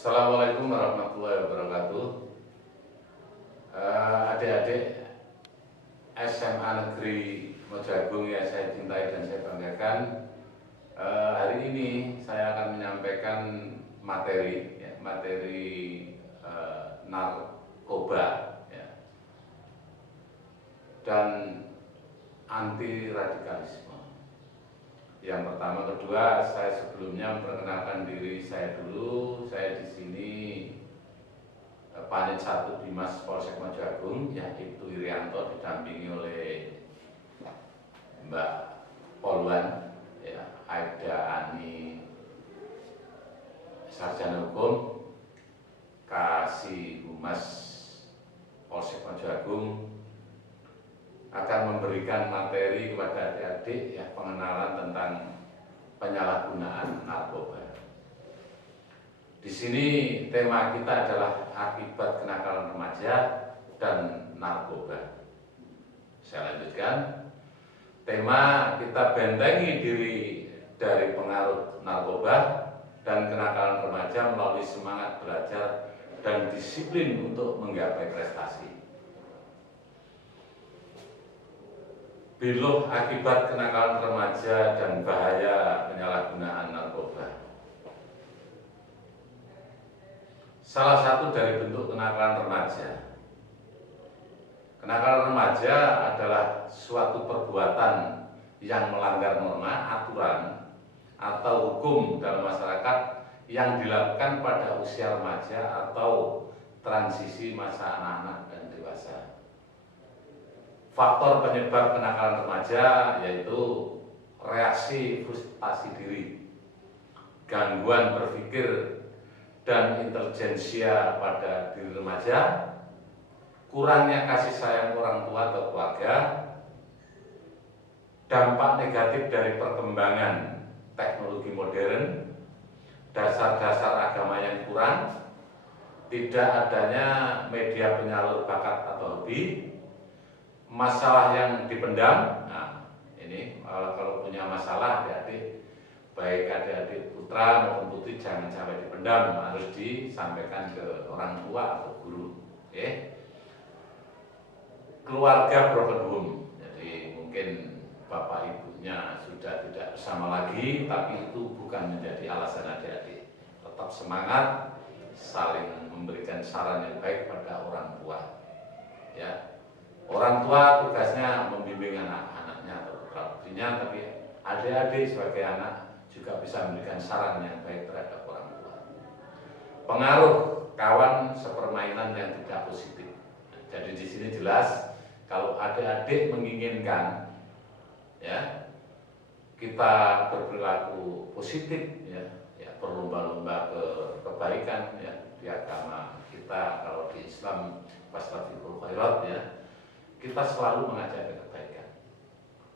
Assalamualaikum warahmatullahi wabarakatuh. Adik-adik SMA Negeri Mojagung yang saya cintai dan saya banggakan, hari ini saya akan menyampaikan materi narkoba ya, dan anti radikalisme. Yang pertama, kedua, saya sebelumnya memperkenalkan diri saya dulu. Saya di sini Panit 1 Dimas Polsek Mojagung, yaitu Irianto, didampingi oleh Mbak Polwan, ya, Aida Ani, Sarjana Hukum, Kasih Humas Polsek Mojagung, akan memberikan materi kepada adik-adik ya, pengenalan tentang penyalahgunaan narkoba. Di sini tema kita adalah akibat kenakalan remaja dan narkoba. Saya lanjutkan. Tema kita bentengi diri dari pengaruh narkoba dan kenakalan remaja melalui semangat belajar dan disiplin untuk menggapai prestasi. Biluh akibat kenakalan remaja dan bahaya penyalahgunaan narkoba. Salah satu dari bentuk kenakalan remaja. Kenakalan remaja adalah suatu perbuatan yang melanggar norma, aturan, atau hukum dalam masyarakat yang dilakukan pada usia remaja atau transisi masa anak-anak dan dewasa. Faktor penyebab kenakalan remaja yaitu reaksi frustasi diri, gangguan berpikir dan intelijensia pada diri remaja, kurangnya kasih sayang orang tua atau keluarga, dampak negatif dari perkembangan teknologi modern, dasar-dasar agama yang kurang, tidak adanya media penyalur bakat atau hobi, masalah yang dipendam. Nah, ini kalau punya masalah adik-adik, baik adik-adik putra maupun putri, jangan sampai dipendam, harus disampaikan ke orang tua atau guru. Oke. Keluarga broken home, jadi mungkin bapak ibunya sudah tidak bersama lagi, tapi itu bukan menjadi alasan adik-adik. Tetap semangat, saling memberikan saran yang baik pada orang tua. Ya. Orang tua tugasnya membimbing anak-anaknya atau putra-putrinya, tapi adik-adik sebagai anak juga bisa memberikan saran yang baik terhadap orang tua. Pengaruh kawan sepermainan yang tidak positif. Jadi di sini jelas kalau adik-adik menginginkan ya kita berperilaku positif ya berlomba-lomba ke kebaikan ya di agama kita, kalau di Islam fastabiqul khairat ya, kita selalu mengajak kebaikan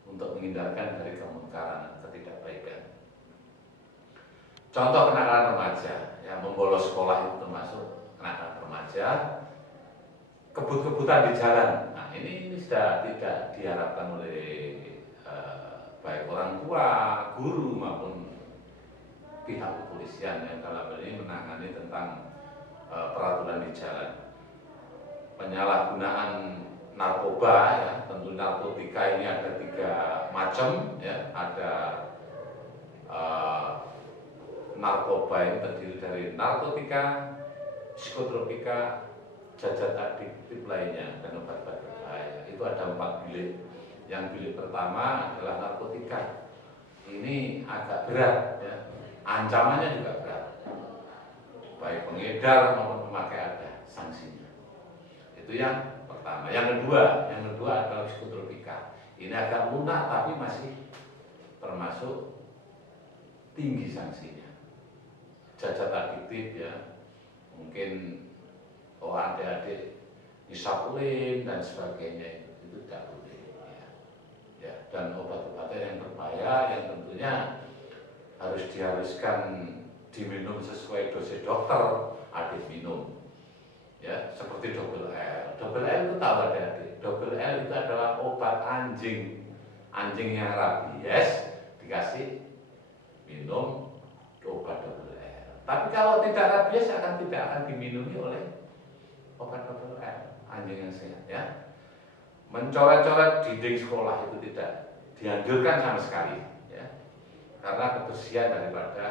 untuk menghindarkan dari kemungkaran, ketidakbaikan. Contoh kenakalan remaja, ya membolos sekolah itu termasuk kenakalan remaja. Kebut-kebutan di jalan, nah ini sudah tidak diharapkan oleh baik orang tua, guru maupun pihak kepolisian yang dalam hal ini menangani tentang peraturan di jalan. Penyalahgunaan narkoba ya, tentu narkotika ini ada 3 macam ya, ada narkoba ini terdiri dari narkotika, psikotropika, zat adiktif lainnya, dan obat-obat berbahaya. Itu ada 4 bilik. Yang bilik pertama adalah narkotika. Ini agak berat ya, ancamannya juga berat. Baik pengedar maupun pemakai ada sanksinya. Itu yang pertama. Yang kedua adalah psikotropika. Ini agak lunak tapi masih termasuk tinggi sanksinya. Zat adiktif ya, mungkin adik-adik isapulin dan sebagainya itu tidak boleh ya. Dan obat-obatan yang berbahaya yang tentunya diharuskan diminum sesuai dosis dokter, adik minum ya, seperti double L. Double L itu tahu adik-adik, double L itu adalah obat anjing yang rabies, dikasih minum obat double L. Tapi kalau tidak rabies tidak akan diminumi oleh obat-obat anjing yang sehat ya. Mencoret-coret dinding sekolah itu tidak dianjurkan sama sekali ya. Karena kebersihan daripada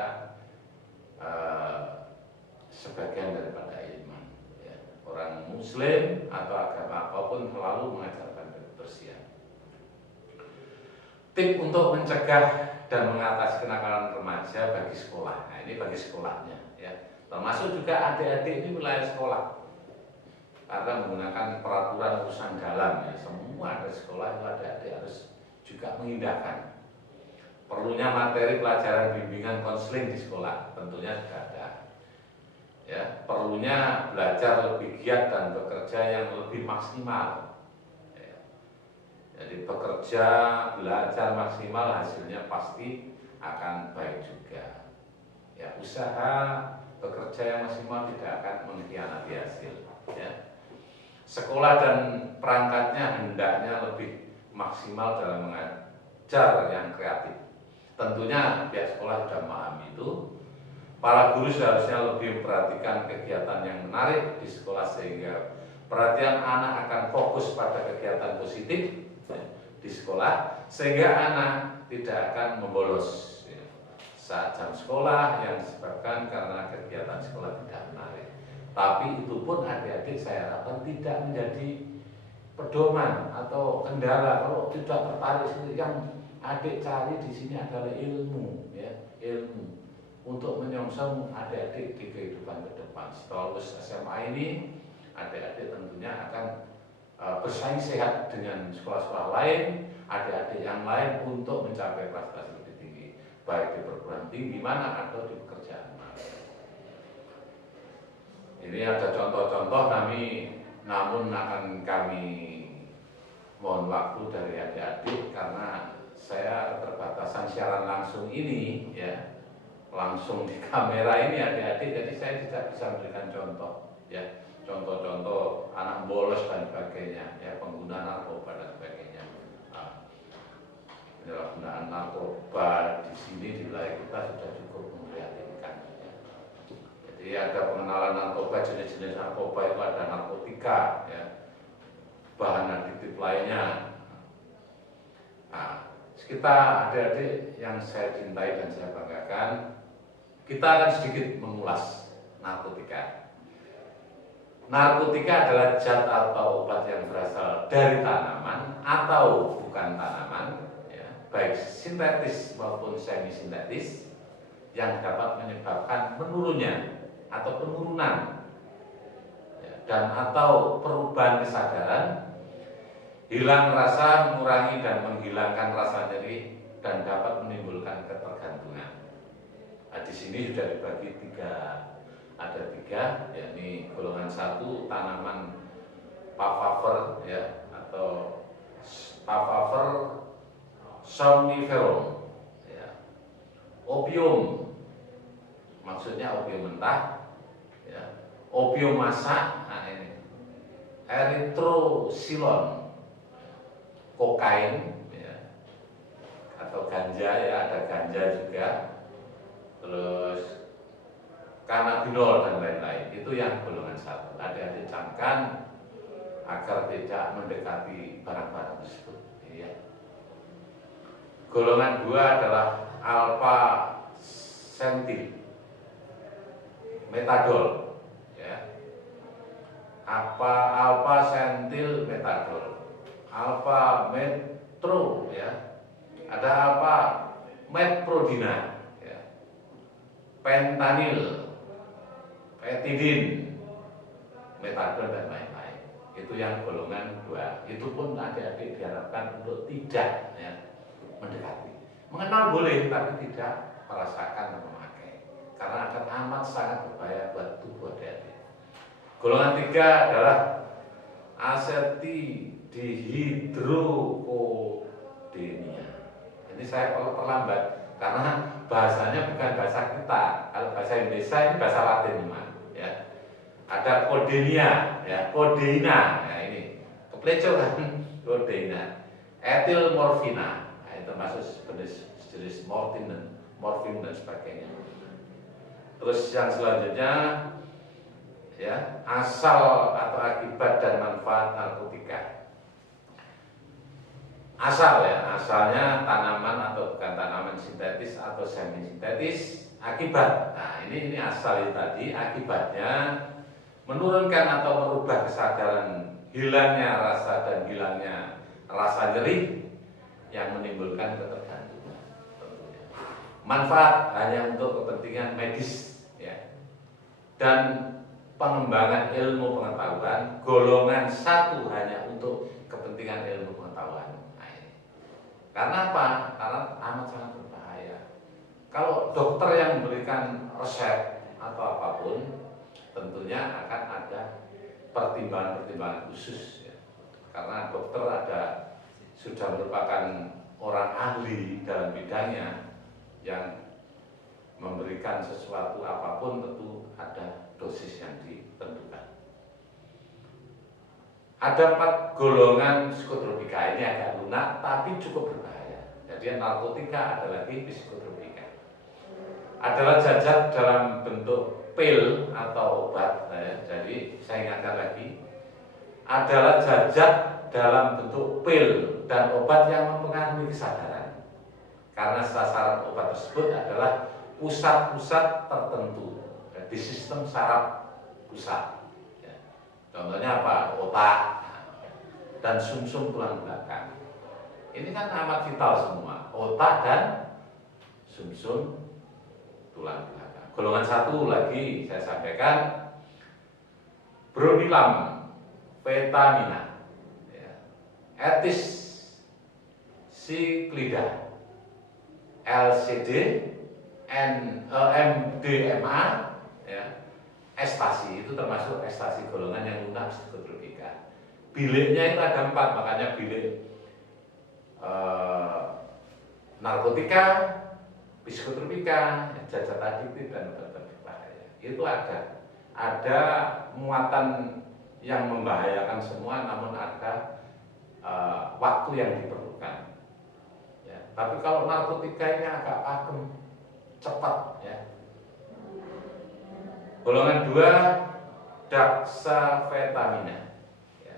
sebagian daripada iman ya. Orang muslim atau agama apapun selalu mengajarkan kebersihan. Tip untuk mencegah dan mengatasi kenakalan remaja bagi sekolah. Nah, ini bagi sekolahnya ya. Termasuk juga adik-adik ini wilayah sekolah. Karena menggunakan peraturan urusan dalam ya. Semua ada sekolah itu adik-adik harus juga mengindahkan. Perlunya materi pelajaran bimbingan konseling di sekolah tentunya sudah ada. Ya, perlunya belajar lebih giat dan bekerja yang lebih maksimal. Jadi bekerja, belajar maksimal hasilnya pasti akan baik juga. Ya, usaha bekerja yang maksimal tidak akan mengkhianati hasil. Ya. Sekolah dan perangkatnya hendaknya lebih maksimal dalam mengajar yang kreatif. Tentunya pihak sekolah sudah memahami itu. Para guru seharusnya lebih memperhatikan kegiatan yang menarik di sekolah sehingga perhatian anak akan fokus pada kegiatan positif di sekolah sehingga anak tidak akan membolos saat jam sekolah yang disebabkan karena kegiatan sekolah tidak menarik. Tapi itu pun adik-adik saya harapkan tidak menjadi pedoman atau kendala. Kalau tidak tertarik, yang adik cari di sini adalah ilmu ya, ilmu untuk menyongsong adik-adik di kehidupan ke depan. Setelah lulus SMA ini adik-adik tentunya akan bersaing sehat dengan sekolah-sekolah lain, adik-adik yang lain untuk mencapai prestasi lebih tinggi, baik di perguruan tinggi mana atau di pekerjaan mana. Ini ada contoh-contoh namun akan kami mohon waktu dari adik-adik karena saya keterbatasan siaran langsung ini ya, langsung di kamera ini adik-adik, jadi saya tidak bisa memberikan contoh ya. Contoh-contoh anak bolos dan sebagainya, ya, penggunaan narkoba dan sebagainya. Penyalahgunaan narkoba di sini di wilayah kita sudah cukup memprihatinkan. Ya. Jadi ada pengenalan narkoba, jenis-jenis narkoba itu ada narkotika, ya, bahan adiktif lainnya. Nah, kita adik-adik yang saya cintai dan saya banggakan, kita akan sedikit mengulas narkotika. Narkotika adalah zat atau obat yang berasal dari tanaman atau bukan tanaman, ya, baik sintetis maupun semi sintetis, yang dapat menyebabkan menurunnya atau penurunan ya, dan atau perubahan kesadaran, hilang rasa, mengurangi dan menghilangkan rasa nyeri, dan dapat menimbulkan ketergantungan. Nah, di sini sudah dibagi ada tiga, yakni golongan 1 tanaman papaver ya, atau papaver somniferum ya. Opium, maksudnya opium mentah ya. Opium masak, nah ini erythrosilon, kokain ya, atau ganja ya, ada ganja juga, terus kanabinol dan lain-lain. Itu yang golongan 1. Adik-adik camkan agar tidak mendekati barang-barang tersebut ya. Golongan 2 adalah alpha sentil metadol ya. Alpha sentil metadol, alpha metro ya. Ada alpha metprodina ya. Pentanil, etidin, metadon dan lain-lain. Itu yang golongan 2. Itu pun adik-adik diharapkan untuk tidak ya, mendekati. Mengenal boleh tapi tidak merasakan dan memakai, karena akan amat sangat berbahaya buat tubuh adik-adik. Golongan 3 adalah asetidihidrokodenia. Ini saya kalau terlambat karena bahasanya bukan bahasa kita. Kalau bahasa Indonesia ini bahasa Latin ya. Ada kodenia ya, kodeina ya, ini kepleco kan, kodeina. Etil morfina, nah, itu termasuk jenis morfin dan sebagainya. Terus yang selanjutnya ya, asal atau akibat dan manfaat narkotika. Asal ya, asalnya tanaman atau bukan tanaman sintetis atau semi sintetis. Akibat, nah ini asal tadi, akibatnya menurunkan atau merubah kesadaran, hilangnya rasa dan hilangnya rasa nyeri yang menimbulkan ketergantungan. Manfaat hanya untuk kepentingan medis ya, dan pengembangan ilmu pengetahuan. Golongan satu hanya untuk kepentingan ilmu pengetahuan. Nah, ini. Karena apa? Karena amat sangat berbahaya. Kalau dokter yang memberikan resep atau apapun, tentunya akan ada pertimbangan-pertimbangan khusus ya. Karena dokter sudah merupakan orang ahli dalam bidangnya, yang memberikan sesuatu apapun tentu ada dosis yang ditentukan. Ada 4 golongan psikotropika, ini agak lunak tapi cukup berbahaya. Jadi narkotika, ada lagi psikotropika. Adalah zat dalam bentuk pil atau obat. Jadi saya ingatkan lagi, adalah zat dalam bentuk pil dan obat yang mempengaruhi kesadaran. Karena sasaran obat tersebut adalah pusat-pusat tertentu di sistem saraf pusat. Contohnya apa? Otak dan sumsum tulang belakang. Ini kan amat vital semua, otak dan sumsum tulang belakang. Golongan 1 lagi saya sampaikan, bronilam, fetamina, etis siklida, LCD, MDMA, ya, ekstasi. Itu termasuk ekstasi golongan yang lunak psikotropika. Biliknya itu ada 4, makanya bilik narkotika, psikotropika, zat adiktif dan obat berbahaya. Itu ada muatan yang membahayakan semua, namun ada waktu yang diperlukan. Ya, tapi kalau narkotika ini agak pakem, cepat ya. Golongan 2, daksafetamina, ya.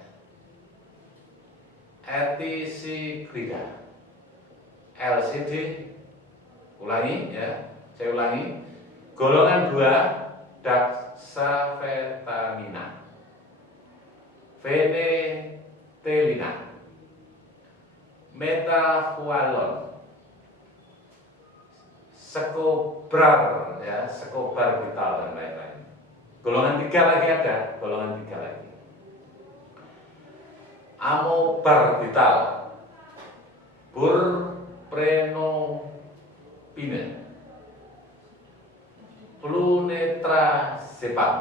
Etisiklida, LCD, ulangi ya, saya ulangi. Golongan 2, daksafetamina, fenetelina, metafualon, sekobrar ya, sekobar vital dan lain-lain. Golongan 3 lagi ada, golongan 3 lagi. Amobar vital, burprenopine, flunitrazepam,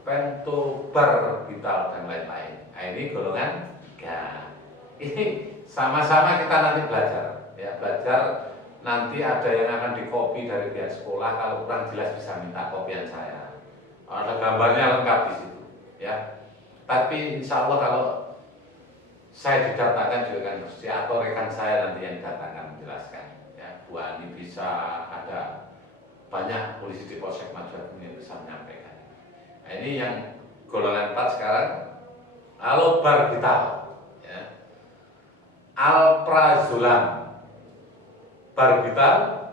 pentobar vital dan lain-lain. Nah, ini golongan 3. Ini sama-sama kita nanti belajar ya, belajar. Nanti ada yang akan dikopi dari pihak sekolah, kalau kurang jelas bisa minta kopian saya. Ada gambarnya lengkap di situ ya. Tapi insya Allah kalau saya didatangkan juga kan mesti, atau rekan saya nanti yang datangkan menjelaskan ya. Bu Ani bisa, ada banyak polisi di Polsek Majuagung yang bisa menyampaikan. Nah, ini yang golongan 4 sekarang. Alobarbital ya, alprazolam, barbital,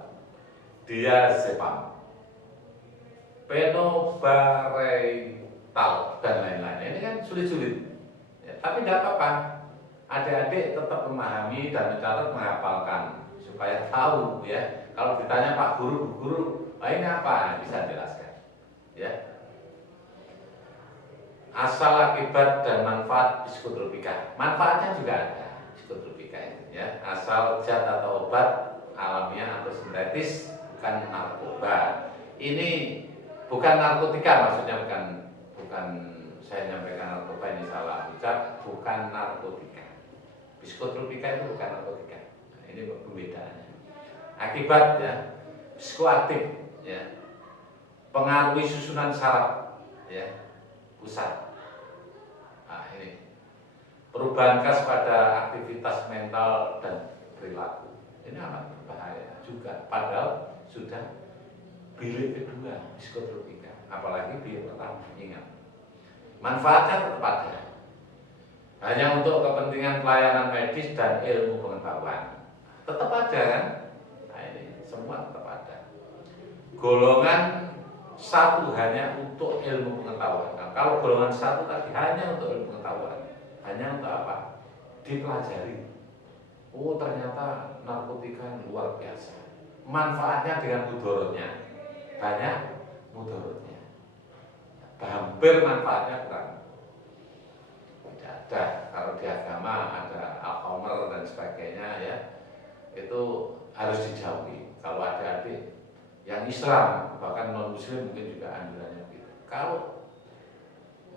diazepam, penobaretal dan lain-lain. Ini kan sulit-sulit ya, tapi tidak apa-apa. Adik-adik tetap memahami dan mencatat, menghafalkan supaya tahu ya. Kalau ditanya Pak Guru, Bu Guru, ini apa? Bisa jelaskan ya. Asal, akibat dan manfaat psikotropika. Manfaatnya juga ada psikotropika itu ya. Asal zat atau obat alamiah atau sintetis, bukan narkoba. Ini bukan narkotika, maksudnya bukan saya nyampaikan narkoba, ini salah ucap, bukan narkotika. Psikotropika itu bukan narkotika. Nah, ini pembedaannya. Akibat ya, psikoaktif ya, pengaruhi susunan saraf ya, pusat. Nah, ini perubahan khas pada aktivitas mental dan perilaku. Ini amat berbahaya juga, padahal sudah bilik kedua psikotropika, apalagi bilik pertama. Ingat, manfaatnya tetap ada, hanya untuk kepentingan pelayanan medis dan ilmu pengetahuan tetap ada kan. Nah, ini semua tetap ada. Golongan satu hanya untuk ilmu pengetahuan. Nah, kalau golongan satu tadi hanya untuk ilmu pengetahuan, hanya untuk apa? Dipelajari. Oh, ternyata narkotika luar biasa. Manfaatnya dengan mudorotnya, banyak mudorotnya. Hampir manfaatnya kurang. Tidak ada. Kalau di agama ada al-khamr dan sebagainya ya, itu harus dijauhi. Kalau adik-adik yang Islam bahkan non Muslim mungkin juga anjurannya gitu. Kalau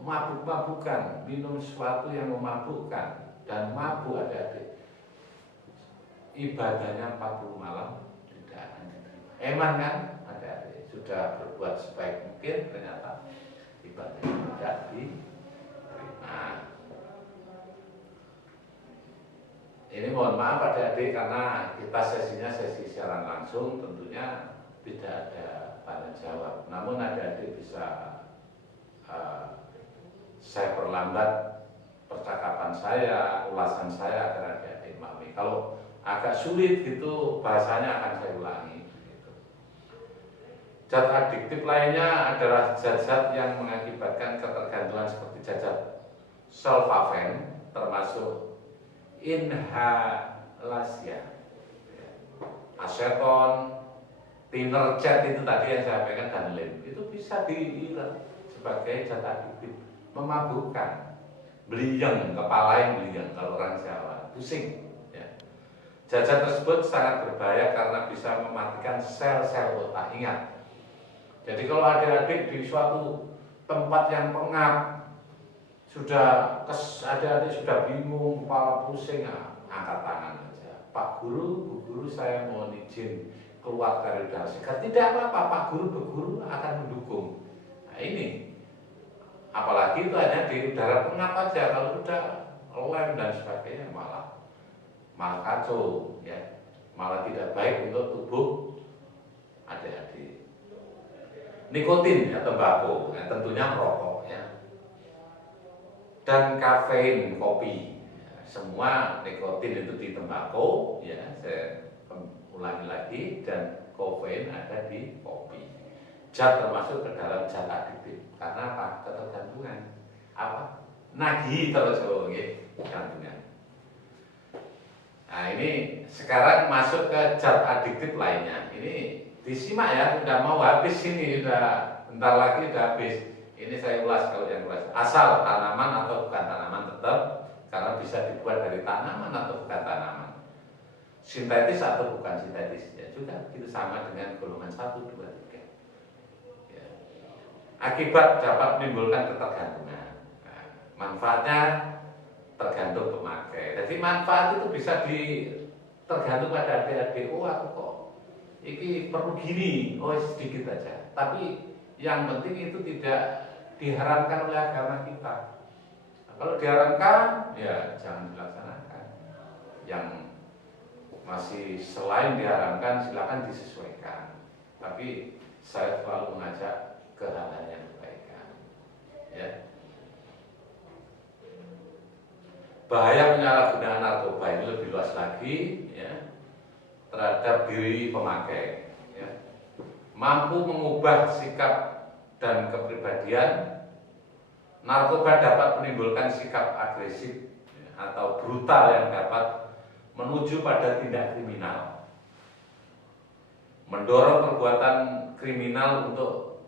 mabuk-mabukan, minum sesuatu yang memabukkan dan mabuk adik-adik, ibadahnya 40 malam tidak akan diterima. Eman kan adik-adik sudah berbuat sebaik mungkin, ternyata ibadahnya tidak diterima. Ini mohon maaf adik-adik karena kita sesinya sesi siaran langsung, tentunya tidak ada tanya jawab. Namun adik-adik bisa saya perlambat percakapan saya, ulasan saya agar adik-adik memahami. Kalau agak sulit gitu bahasanya akan saya ulangi gitu. Zat adiktif lainnya adalah zat-zat yang mengakibatkan ketergantungan seperti zat solvafen, termasuk inhalasi, aseton, tinercet itu tadi yang saya sampaikan, dan lem itu bisa dilihat sebagai zat adiktif, memabukkan, beliang, kepala yang beliang kalau orang Jawa, pusing. Zat-zat tersebut sangat berbahaya karena bisa mematikan sel-sel otak. Ingat, jadi kalau adik-adik di suatu tempat yang pengap, sudah adik-adik sudah bingung, kepala pusing, angkat tangan aja. Pak Guru, Bu Guru, saya mohon izin keluar dari udara segar. Tidak apa-apa, Pak Guru, Bu Guru akan mendukung. Nah ini, apalagi itu hanya di udara pengap aja. Kalau sudah lem dan sebagainya malah kacau ya, malah tidak baik untuk tubuh adik-adik. Nikotin ya, tembakau ya, tentunya merokok ya, dan kafein, kopi ya, semua nikotin itu di tembakau ya, saya ulangi lagi, dan kafein ada di kopi. Zat termasuk ke dalam zat adiktif karena apa? Ketergantungan, apa? Nagih terus gantungan. Nah ini sekarang masuk ke zat adiktif lainnya. Ini disimak ya, udah mau habis ini, udah bentar lagi udah habis. Ini saya ulas kalau yang ulas. Asal tanaman atau bukan tanaman tetap, karena bisa dibuat dari tanaman atau bukan tanaman. Sintetis atau bukan sintetis ya juga itu sama dengan golongan 1, 2, 3. Ya. Akibat dapat menimbulkan ketergantungan. Nah, manfaatnya tergantung pemakai. Jadi manfaat itu bisa tergantung pada adik-adik. Oh aku kok ini perlu gini, oh sedikit aja. Tapi yang penting itu tidak diharamkan oleh agama kita. Nah, kalau diharamkan, ya jangan dilaksanakan. Yang masih selain diharamkan, silakan disesuaikan. Tapi saya selalu mengajak ke hal-hal yang kebaikan. Ya. Bahaya penyalahgunaan narkoba ini lebih luas lagi ya, terhadap diri pemakai ya. Mampu mengubah sikap dan kepribadian. Narkoba dapat menimbulkan sikap agresif ya, atau brutal yang dapat menuju pada tindak kriminal, mendorong perbuatan kriminal untuk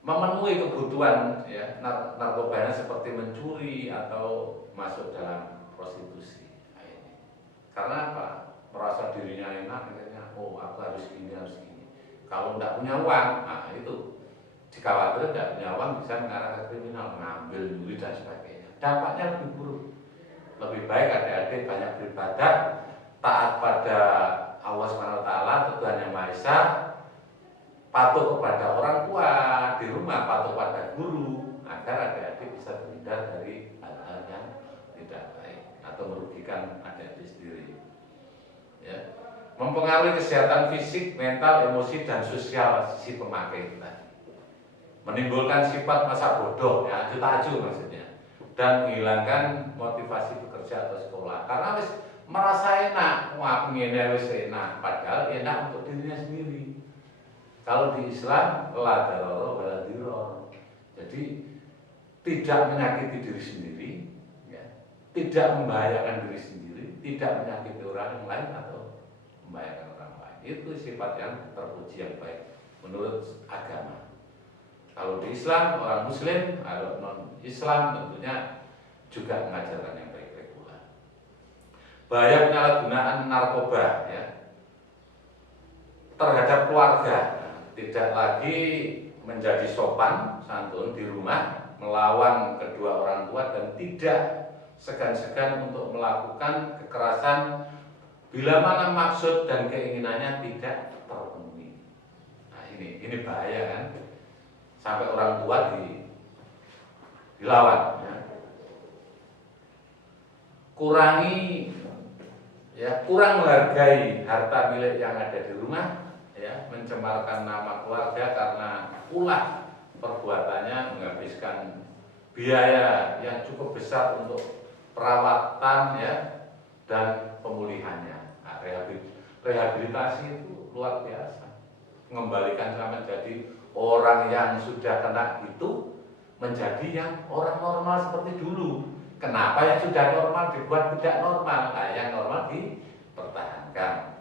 memenuhi kebutuhan ya, narkobanya seperti mencuri atau masuk dalam prostitusi. Nah, ini. Karena apa? Merasa dirinya enak, akhirnya oh aku harus gini, harus gini. Kalau tidak punya uang, nah itu dikhawatirkan tidak punya uang bisa mengarah ke kriminal, mengambil duit dan sebagainya. Dampaknya lebih buruk. Lebih baik adik-adik banyak beribadah, taat pada Allah SWT, Tuhan Yang Maha Esa, patuh kepada orang tua di rumah, patuh pada guru, agar adik-adik bisa terhindar dari hal-hal yang tidak baik atau merugikan adik-adik sendiri. Ya. mempengaruhi kesehatan fisik, mental, emosi, dan sosial si pemakai itu tadi. Menimbulkan sifat masa bodoh, ya, aju-aju maksudnya, dan menghilangkan motivasi bekerja atau sekolah. Karena wis merasa enak, wah ngene wis enak, padahal enak untuk dirinya sendiri. Kalau di Islam, la darara wala dirar. Jadi tidak menyakiti diri sendiri, ya, tidak membahayakan diri sendiri, tidak menyakiti orang yang lain atau membahayakan orang lain. Itu sifat yang terpuji yang baik menurut agama. Kalau di Islam, orang Muslim, kalau non-Islam tentunya juga mengajarkan yang baik-baik pula. Bahaya penyalahgunaan narkoba, ya, terhadap keluarga, tidak lagi menjadi sopan santun di rumah, melawan kedua orang tua, dan tidak segan-segan untuk melakukan kekerasan bila mana maksud dan keinginannya tidak terpenuhi. Nah ini bahaya kan, sampai orang tua dilawan. Ya. Kurang menghargai harta milik yang ada di rumah, ya, mencemarkan nama keluarga karena ulah perbuatannya menghabiskan biaya yang cukup besar untuk perawatan, ya, dan pemulihannya. Nah, rehabilitasi itu luar biasa, mengembalikan sama menjadi orang yang sudah kena itu menjadi yang orang normal seperti dulu. Kenapa yang sudah normal dibuat tidak normal? Nah, yang normal dipertahankan.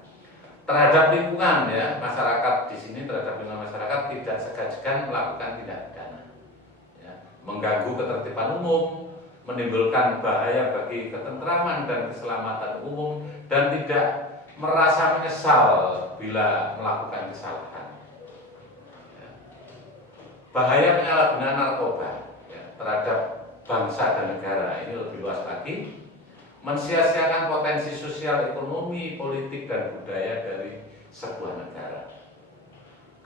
Terhadap lingkungan, ya, masyarakat di sini, terhadap lingkungan masyarakat tidak segan-segan melakukan tindak pidana, ya, mengganggu ketertiban umum, menimbulkan bahaya bagi ketentraman dan keselamatan umum, dan tidak merasa menyesal bila melakukan kesalahan. Ya. Bahaya penyalahgunaan narkoba, ya, terhadap bangsa dan negara ini lebih luas lagi. Mensia-siakan potensi sosial, ekonomi, politik, dan budaya dari sebuah negara.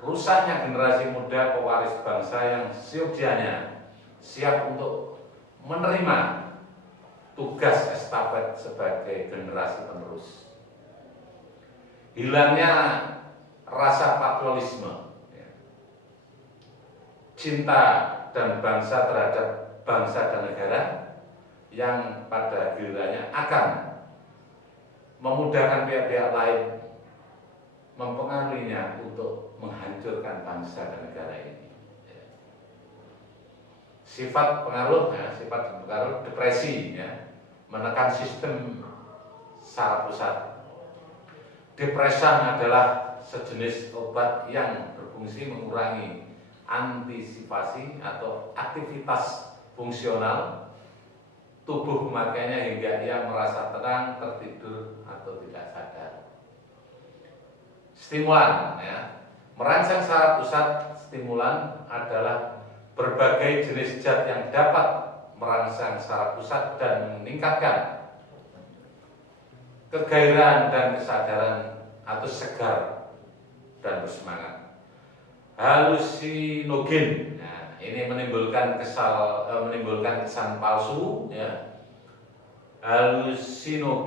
Rusaknya generasi muda pewaris bangsa yang siogyanya siap untuk menerima tugas estafet sebagai generasi penerus. Hilangnya rasa patriotisme, ya, cinta dan bangsa terhadap bangsa dan negara, yang pada gilirannya akan memudahkan pihak-pihak lain mempengaruhinya untuk menghancurkan bangsa dan negara ini. Sifat pengaruh depresi, ya, menekan sistem saraf pusat. Depresan adalah sejenis obat yang berfungsi mengurangi antisipasi atau aktivitas fungsional tubuh pemakainya hingga ia merasa tenang, tertidur, atau tidak sadar. Stimulan, ya, merangsang saraf pusat. Stimulan adalah berbagai jenis zat yang dapat merangsang saraf pusat dan meningkatkan kegairahan dan kesadaran atau segar dan bersemangat. Halusinogen, nah, ini menimbulkan kesan palsu, ya. Halusinogen